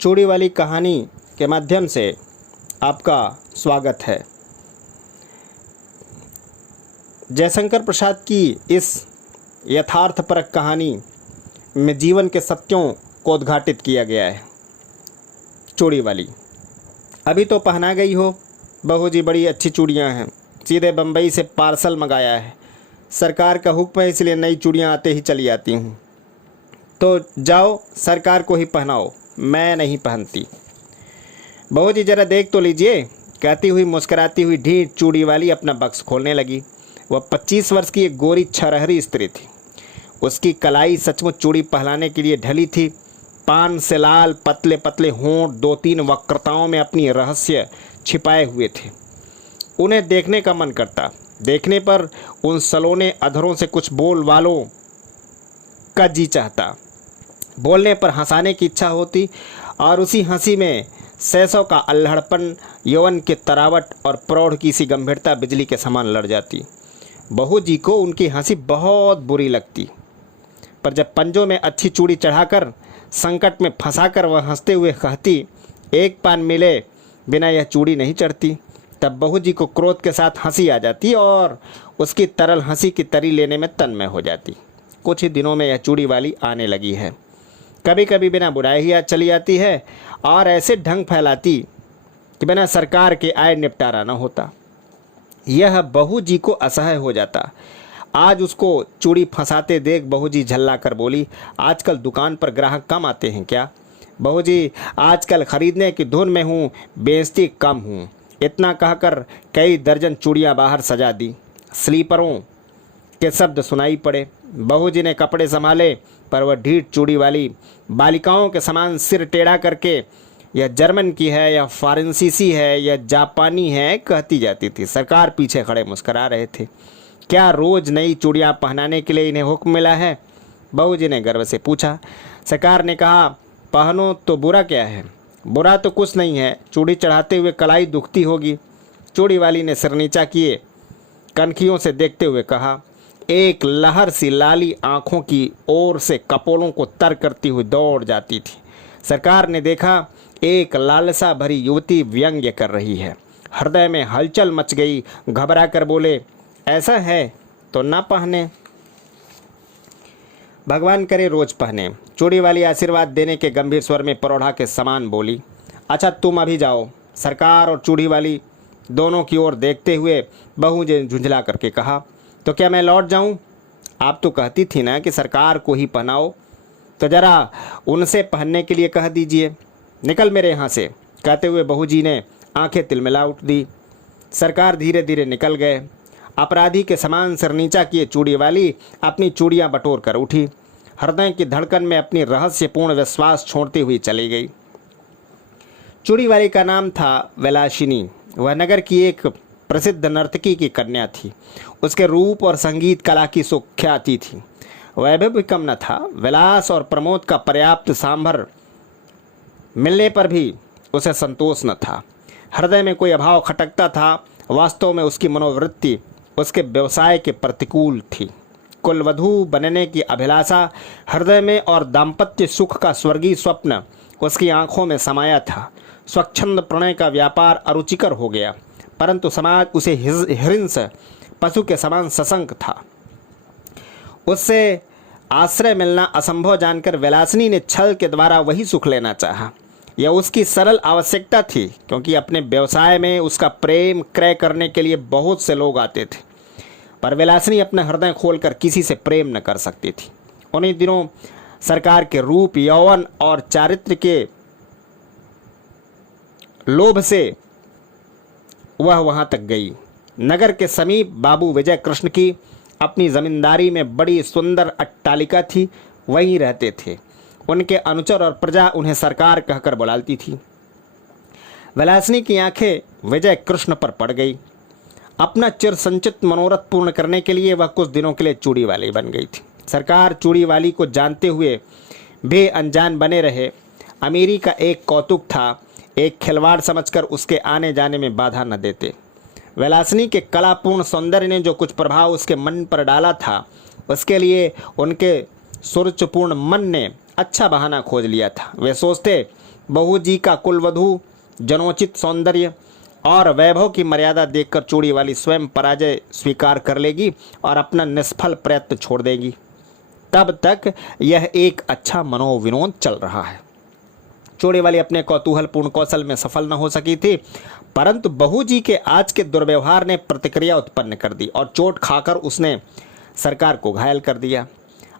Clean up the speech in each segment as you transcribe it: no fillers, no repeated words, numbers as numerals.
चूड़ी वाली कहानी के माध्यम से आपका स्वागत है। जयशंकर प्रसाद की इस यथार्थपरक कहानी में जीवन के सत्यों को उद्घाटित किया गया है। चूड़ी वाली अभी तो पहना गई हो, बहू जी बड़ी अच्छी चूड़ियां हैं, सीधे बम्बई से पार्सल मंगाया है, सरकार का हुक्म है इसलिए नई चूड़ियां आते ही चली आती हूँ। तो जाओ सरकार को ही पहनाओ, मैं नहीं पहनती। बहू जी जरा देख तो लीजिए, कहती हुई मुस्कुराती हुई ढीठ चूड़ी वाली अपना बक्स खोलने लगी। वह 25 वर्ष की एक गोरी छरहरी स्त्री थी। उसकी कलाई सचमुच चूड़ी पहनाने के लिए ढली थी। पान से लाल पतले पतले होंठ 2-3 वक्रताओं में अपनी रहस्य छिपाए हुए थे। उन्हें देखने का मन करता। देखने पर उन सलोने अधरों से कुछ बोल वालों का जी चाहता। बोलने पर हंसाने की इच्छा होती और उसी हंसी में सैसों का अल्हड़पन, यौवन के तरावट और प्रौढ़ की सी गंभीरता बिजली के समान लड़ जाती। बहू जी को उनकी हंसी बहुत बुरी लगती, पर जब पंजों में अच्छी चूड़ी चढ़ाकर संकट में फंसाकर वह हंसते हुए कहती, एक पान मिले बिना यह चूड़ी नहीं चढ़ती, तब बहू जी को क्रोध के साथ हंसी आ जाती और उसकी तरल हंसी की तरी लेने में तन्मय हो जाती। कुछ ही दिनों में यह चूड़ी वाली आने लगी है। कभी कभी बिना बुलाए ही चली आती है और ऐसे ढंग फैलाती कि बिना सरकार के आय निपटारा न होता। यह बहू जी को असह्य हो जाता। आज उसको चूड़ी फंसाते देख बहू जी झल्ला कर बोली, आजकल दुकान पर ग्राहक कम आते हैं क्या? बहू जी आजकल खरीदने की धुन में हूँ, बेइज्जती कम हूँ। इतना कहकर कई दर्जन चूड़ियाँ बाहर सजा दी। स्लीपरों के शब्द सुनाई पड़े। बहू जी ने कपड़े संभाले, पर वह ढीठ चूड़ी वाली बालिकाओं के समान सिर टेढ़ा करके यह जर्मन की है, यह फ्रांसीसी है, यह जापानी है कहती जाती थी। सरकार पीछे खड़े मुस्करा रहे थे। क्या रोज नई चूड़ियाँ पहनाने के लिए इन्हें हुक्म मिला है? बहू जी ने गर्व से पूछा। सरकार ने कहा, पहनो तो बुरा क्या है? बुरा तो कुछ नहीं है, चूड़ी चढ़ाते हुए कलाई दुखती होगी। चूड़ी वाली ने सिर नीचा किए कनखियों से देखते हुए कहा। एक लहर सी लाली आंखों की ओर से कपोलों को तर करती हुई दौड़ जाती थी। सरकार ने देखा, एक लालसा भरी युवती व्यंग्य कर रही है। हृदय में हलचल मच गई। घबरा कर बोले, ऐसा है तो ना पहने, भगवान करे रोज पहने। चूड़ी वाली आशीर्वाद देने के गंभीर स्वर में प्रौढ़ा के समान बोली। अच्छा तुम अभी जाओ। सरकार और चूड़ी वाली दोनों की ओर देखते हुए बहू ने झुंझला करके कहा, तो क्या मैं लौट जाऊं? आप तो कहती थी ना कि सरकार को ही पहनाओ, तो जरा उनसे पहनने के लिए कह दीजिए। निकल मेरे यहाँ से, कहते हुए बहू जी ने आंखें तिलमिला उठ दी। सरकार धीरे धीरे निकल गए। अपराधी के समान सिर नीचा किए चूड़ी वाली अपनी चूड़ियाँ बटोर कर उठी। हृदय की धड़कन में अपनी रहस्यपूर्ण विश्वास छोड़ती हुई चली गई। चूड़ी वाली का नाम था विलासिनी। वह नगर की एक प्रसिद्ध नर्तकी की कन्या थी। उसके रूप और संगीत कला की सुख्याति थी। वैभव भी कम न था। विलास और प्रमोद का पर्याप्त सांभर मिलने पर भी उसे संतोष न था। हृदय में कोई अभाव खटकता था। वास्तव में उसकी मनोवृत्ति उसके व्यवसाय के प्रतिकूल थी। कुलवधू बनने की अभिलाषा हृदय में और दाम्पत्य सुख का स्वर्गीय स्वप्न उसकी आंखों में समाया था। स्वच्छंद प्रणय का व्यापार अरुचिकर हो गया, परंतु समाज उसे हिंस पशु के समान सशंक था। उससे आश्रय मिलना असंभव जानकर विलासिनी ने छल के द्वारा वही सुख लेना चाहा। यह उसकी सरल आवश्यकता थी, क्योंकि अपने व्यवसाय में उसका प्रेम क्रय करने के लिए बहुत से लोग आते थे, पर विलासिनी अपना हृदय खोलकर किसी से प्रेम न कर सकती थी। उन्हीं दिनों सरकार के रूप, यौवन और चारित्र के लोभ से वह वहां तक गई। नगर के समीप बाबू विजय कृष्ण की अपनी जमींदारी में बड़ी सुंदर अट्टालिका थी, वहीं रहते थे। उनके अनुचर और प्रजा उन्हें सरकार कहकर बुलाती थी। विलासिनी की आंखें विजय कृष्ण पर पड़ गई। अपना चिर संचित मनोरथ पूर्ण करने के लिए वह कुछ दिनों के लिए चूड़ी वाली बन गई थी। सरकार चूड़ी वाली को जानते हुए भी अनजान बने रहे। अमीरी का एक कौतुक था, एक खिलवाड़ समझकर उसके आने जाने में बाधा न देते। विलासिनी के कलापूर्ण सौंदर्य ने जो कुछ प्रभाव उसके मन पर डाला था, उसके लिए उनके सुरुचिपूर्ण मन ने अच्छा बहाना खोज लिया था। वे सोचते, बहू जी का कुलवधू जनोचित सौंदर्य और वैभव की मर्यादा देखकर चूड़ी वाली स्वयं पराजय स्वीकार कर लेगी और अपना निष्फल प्रयत्न छोड़ देगी। तब तक यह एक अच्छा मनोविनोद चल रहा है। चूड़ी वाली अपने कौतूहलपूर्ण कौशल में सफल न हो सकी थी, परंतु बहू जी के आज के दुर्व्यवहार ने प्रतिक्रिया उत्पन्न कर दी और चोट खाकर उसने सरकार को घायल कर दिया।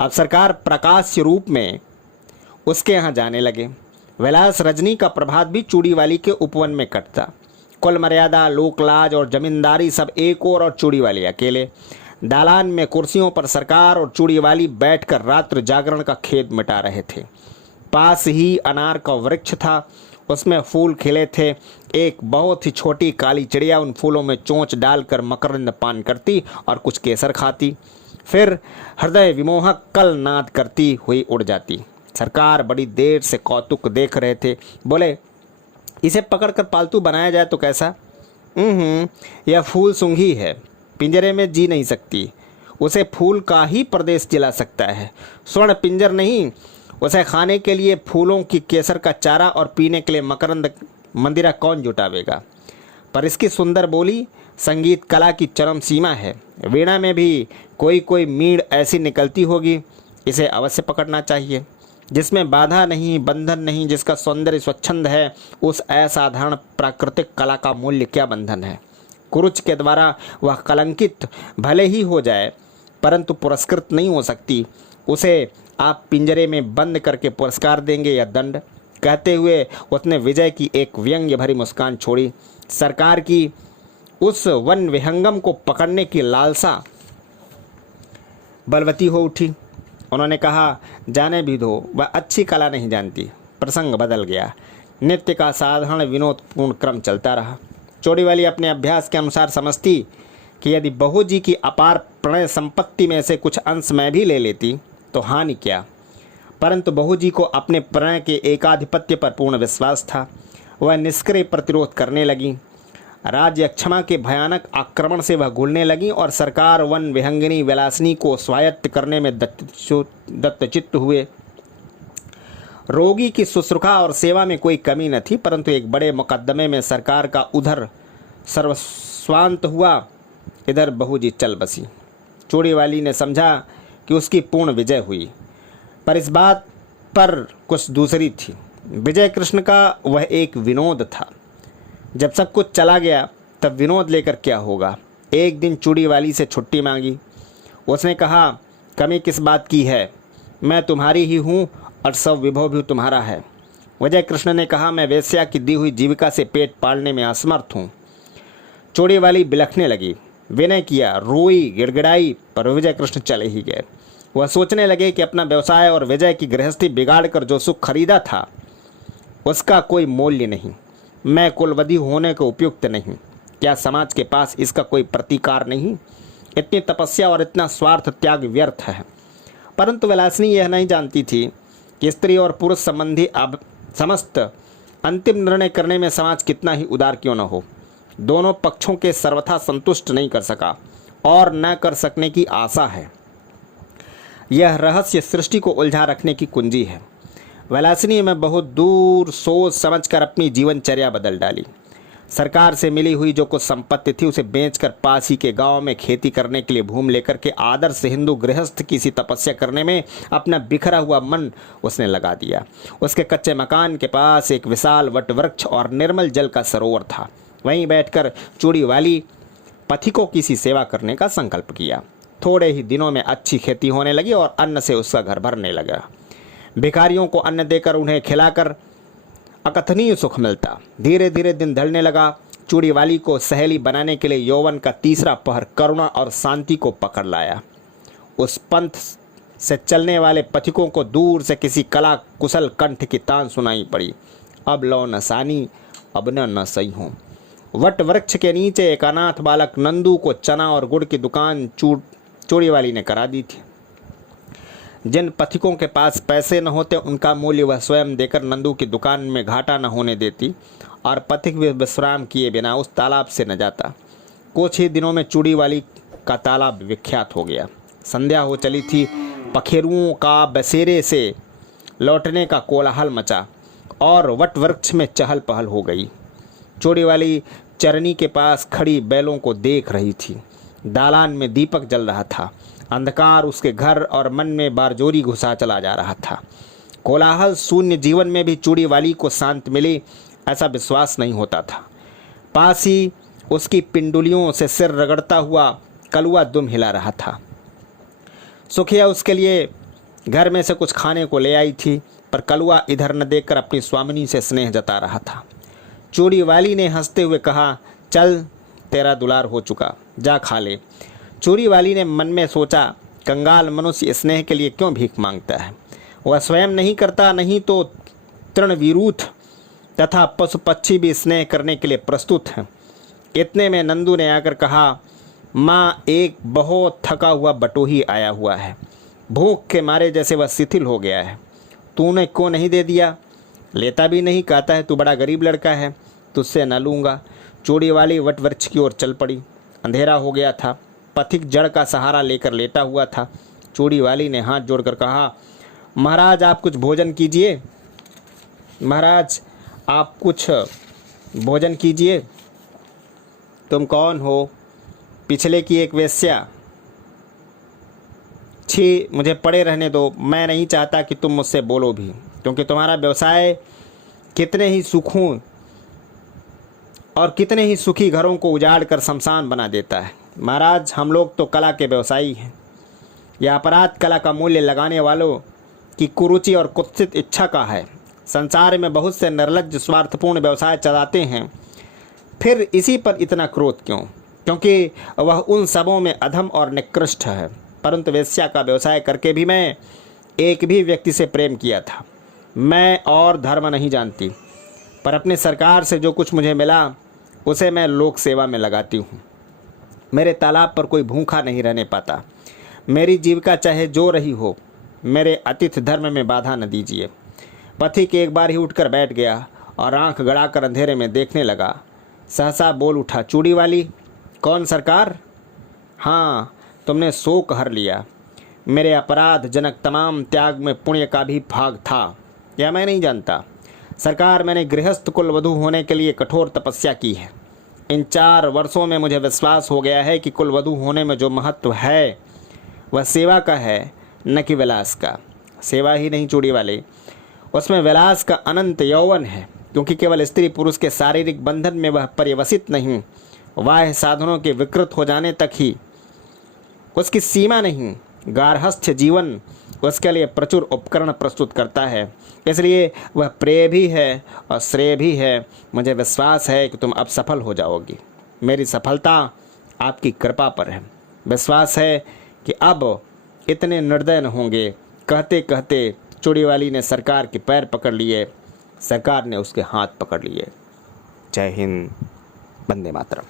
अब सरकार प्रकाश रूप में उसके यहाँ जाने लगे। विलास रजनी का प्रभात भी चूड़ी वाली के उपवन में कटता। कुल मर्यादा, लोकलाज और जमींदारी सब एक और चूड़ी वाली अकेले। दालान में कुर्सियों पर सरकार और चूड़ी वाली बैठकर रात्र जागरण का खेद मिटा रहे थे। पास ही अनार का वृक्ष था, उसमें फूल खिले थे। एक बहुत ही छोटी काली चिड़िया उन फूलों में चोंच डालकर मकरंद पान करती और कुछ केसर खाती, फिर हृदय विमोहक कल नाद करती हुई उड़ जाती। सरकार बड़ी देर से कौतुक देख रहे थे। बोले, इसे पकड़कर पालतू बनाया जाए तो कैसा? यह फूल सूंघी है, पिंजरे में जी नहीं सकती। उसे फूल का ही प्रदेश जिला सकता है, स्वर्ण पिंजर नहीं। उसे खाने के लिए फूलों की केसर का चारा और पीने के लिए मकरंद मंदिरा कौन जुटावेगा? पर इसकी सुंदर बोली संगीत कला की चरम सीमा है। वीणा में भी कोई कोई मीड़ ऐसी निकलती होगी। इसे अवश्य पकड़ना चाहिए, जिसमें बाधा नहीं, बंधन नहीं, जिसका सौंदर्य स्वच्छंद है। उस असाधारण प्राकृतिक कला का मूल्य क्या बंधन है? कुरुच के द्वारा वह कलंकित भले ही हो जाए, परंतु पुरस्कृत नहीं हो सकती। उसे आप पिंजरे में बंद करके पुरस्कार देंगे या दंड? कहते हुए उसने विजय की एक व्यंग्य भरी मुस्कान छोड़ी। सरकार की उस वन विहंगम को पकड़ने की लालसा बलवती हो उठी। उन्होंने कहा, जाने भी दो, वह अच्छी कला नहीं जानती। प्रसंग बदल गया। नृत्य का साधारण विनोदपूर्ण क्रम चलता रहा। चूड़ी वाली अपने अभ्यास के अनुसार समझती कि यदि बहू जी की अपार प्रणय संपत्ति में से कुछ अंश मैं भी ले लेती तो हानि क्या। परंतु बहू जी को अपने प्रणय के एकाधिपत्य पर पूर्ण विश्वास था। वह निष्क्रिय प्रतिरोध करने लगी। राज्य क्षमा के भयानक आक्रमण से वह घुलने लगी और सरकार वन विहंगिनी विलासिनी को स्वायत्त करने में दत्तचित्त हुए। रोगी की शुश्रूषा और सेवा में कोई कमी न थी, परंतु एक बड़े मुकदमे में सरकार का उधर सर्वस्वांत हुआ, इधर बहू जी चल बसी। चूड़ी वाली ने समझा कि उसकी पूर्ण विजय हुई, पर इस बात पर कुछ दूसरी थी। विजय कृष्ण का वह एक विनोद था। जब सब कुछ चला गया तब विनोद लेकर क्या होगा। एक दिन चूड़ी वाली से छुट्टी मांगी। उसने कहा, कमी किस बात की है? मैं तुम्हारी ही हूँ और सब विभव भी तुम्हारा है। विजय कृष्ण ने कहा, मैं वेश्या की दी हुई जीविका से पेट पालने में असमर्थ हूँ। चूड़ी वाली बिलखने लगी। विनय किया, रोई, गिड़गिड़ाई, पर विजय कृष्ण चले ही गए। वह सोचने लगे कि अपना व्यवसाय और विजय की गृहस्थी बिगाड़ कर जो सुख खरीदा था उसका कोई मूल्य नहीं। मैं कुलवधू होने को उपयुक्त नहीं। क्या समाज के पास इसका कोई प्रतिकार नहीं? इतनी तपस्या और इतना स्वार्थ त्याग व्यर्थ है। परंतु विलासिनी यह नहीं जानती थी कि स्त्री और पुरुष संबंधी अब समस्त अंतिम निर्णय करने में समाज कितना ही उदार क्यों न हो, दोनों पक्षों के सर्वथा संतुष्ट नहीं कर सका और न कर सकने की आशा है। यह रहस्य सृष्टि को उलझा रखने की कुंजी है। विलासिनी में बहुत दूर सोच समझकर अपनी जीवनचर्या बदल डाली। सरकार से मिली हुई जो कुछ संपत्ति थी उसे बेचकर पास ही के गांव में खेती करने के लिए भूमि लेकर के आदर्श हिंदू गृहस्थ की सी तपस्या करने में अपना बिखरा हुआ मन उसने लगा दिया। उसके कच्चे मकान के पास एक विशाल वटवृक्ष और निर्मल जल का सरोवर था। वहीं बैठकर चूड़ी वाली पथिकों की सी सेवा करने का संकल्प किया। थोड़े ही दिनों में अच्छी खेती होने लगी और अन्न से उसका घर भरने लगा। भिखारियों को अन्न देकर उन्हें खिलाकर अकथनीय सुख मिलता। धीरे धीरे दिन ढलने लगा। चूड़ी वाली को सहेली बनाने के लिए यौवन का तीसरा पहर करुणा और शांति को पकड़ लाया। उस पंथ से चलने वाले पथिकों को दूर से किसी कला कुशल कंठ की तान सुनाई पड़ी, अब लो न सानी, अब न सही हूँ। वट वृक्ष के नीचे एक अनाथ बालक नंदू को चना और गुड़ की दुकान चूड़ी वाली ने करा दी थी। जिन पथिकों के पास पैसे न होते उनका मूल्य वह स्वयं देकर नंदू की दुकान में घाटा न होने देती और पथिक विश्राम किए बिना उस तालाब से न जाता। कुछ ही दिनों में चूड़ी वाली का तालाब विख्यात हो गया। संध्या हो चली थी। पखेरुओं का बसेरे से लौटने का कोलाहल मचा। और वट वृक्ष में चहल पहल हो गई। चूड़ी वाली चरनी के पास खड़ी बैलों को देख रही थी। दालान में दीपक जल रहा था। अंधकार उसके घर और मन में बारजोरी घुसा चला जा रहा था। कोलाहल शून्य जीवन में भी चूड़ी वाली को शांत मिले ऐसा विश्वास नहीं होता था। पास ही उसकी पिंडुलियों से सिर रगड़ता हुआ कलुआ दुम हिला रहा था। सुखिया उसके लिए घर में से कुछ खाने को ले आई थी, पर कलुआ इधर न देखकर अपनी स्वामिनी से स्नेह जता रहा था। चूड़ी वाली ने हंसते हुए कहा, चल तेरा दुलार हो चुका, जा खा ले। चूड़ी वाली ने मन में सोचा, कंगाल मनुष्य स्नेह के लिए क्यों भीख मांगता है। वह स्वयं नहीं करता, नहीं तो तृणविरूथ तथा पशु पक्षी भी स्नेह करने के लिए प्रस्तुत हैं। इतने में नंदू ने आकर कहा, माँ एक बहुत थका हुआ बटोही आया हुआ है, भूख के मारे जैसे वह शिथिल हो गया है। तूने क्यों नहीं दे दिया? लेता भी नहीं, कहता है तू बड़ा गरीब लड़का है, तुझसे न लूँगा। चूड़ी वाली वट वृक्ष की ओर चल पड़ी। अंधेरा हो गया था। पथिक जड़ का सहारा लेकर लेटा हुआ था। चूड़ी वाली ने हाथ जोड़कर कहा, महाराज आप कुछ भोजन कीजिए, महाराज आप कुछ भोजन कीजिए। तुम कौन हो? पिछले की एक वेश्या। छी, मुझे पड़े रहने दो। मैं नहीं चाहता कि तुम मुझसे बोलो भी, क्योंकि तुम्हारा व्यवसाय कितने ही सुखों और कितने ही सुखी घरों को उजाड़ कर शमशान बना देता है। महाराज हम लोग तो कला के व्यवसायी हैं। यह अपराध कला का मूल्य लगाने वालों की कुरुचि और कुत्सित इच्छा का है। संसार में बहुत से निर्लज्ज स्वार्थपूर्ण व्यवसाय चलाते हैं, फिर इसी पर इतना क्रोध क्यों? क्योंकि वह उन सबों में अधम और निकृष्ट है। परंतु वेश्या का व्यवसाय करके भी मैं एक भी व्यक्ति से प्रेम किया था। मैं और धर्म नहीं जानती, पर अपने सरकार से जो कुछ मुझे मिला उसे मैं लोक सेवा में लगाती हूँ। मेरे तालाब पर कोई भूखा नहीं रहने पाता। मेरी जीविका चाहे जो रही हो, मेरे अतिथि धर्म में बाधा न दीजिए। पथिक एक बार ही उठकर बैठ गया और आंख गड़ाकर अंधेरे में देखने लगा। सहसा बोल उठा, चूड़ी वाली, कौन सरकार? हाँ, तुमने शोक हर लिया। मेरे अपराध जनक तमाम त्याग में पुण्य का भी भाग था, यह मैं नहीं जानता। सरकार, मैंने गृहस्थ कुलवधू होने के लिए कठोर तपस्या की है। इन 4 वर्षों में मुझे विश्वास हो गया है कि कुलवधू होने में जो महत्व है वह सेवा का है, न कि विलास का। सेवा ही नहीं चूड़ी वाले, उसमें विलास का अनंत यौवन है, क्योंकि केवल स्त्री पुरुष के शारीरिक बंधन में वह पर्यवसित नहीं, बाह्य साधनों के विकृत हो जाने तक ही उसकी सीमा नहीं। गार्हस्थ्य जीवन उसके लिए प्रचुर उपकरण प्रस्तुत करता है, इसलिए वह प्रेय भी है और श्रेय भी है। मुझे विश्वास है कि तुम अब सफल हो जाओगी। मेरी सफलता आपकी कृपा पर है। विश्वास है कि अब इतने निर्दय न होंगे। कहते कहते चूड़ी वाली ने सरकार के पैर पकड़ लिए, सरकार ने उसके हाथ पकड़ लिए। जय हिंद, वंदे मातरम।